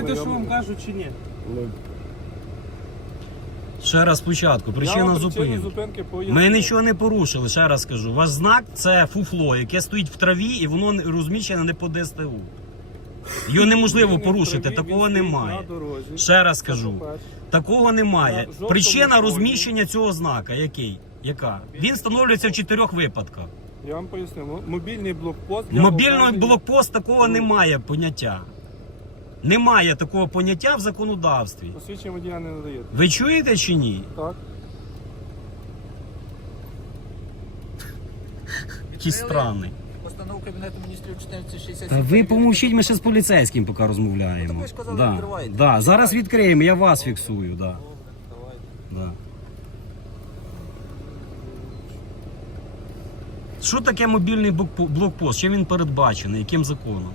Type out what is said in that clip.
чуєте, що вам кажуть чи ні? Ну, Ще раз спочатку. я Причина вам причину зупинки. зупинки поясню. Ми нічого не порушили, ще раз кажу. Ваш знак це фуфло, яке стоїть в траві і воно не- розміщене не по ДСТУ. Його неможливо Він порушити, траві, такого він стоїть немає. На дорозі. Ще раз Це кажу, по-перше. такого немає. Жовтому Причина фоні. розміщення цього знака який? Яка? Він встановлюється в чотирьох випадках. Я вам поясню. Мо- Мобільний блокпост. для обмеження- блокпост такого Ну. немає поняття. Немає такого поняття в законодавстві. Посвідчення водія не надаєте. Ви чуєте чи ні? Так. Який странний. Постанову Кабінету міністрів 1467. Та ви помовчіть, ми ще з поліцейським поки Ну, розмовляємо. так ви ж казали, да. відкривайте. Да. Зараз відкриємо, я вас фіксую. Да. Давайте. Да. Що таке мобільний блокпо- блокпост? Чим він передбачений? Яким законом?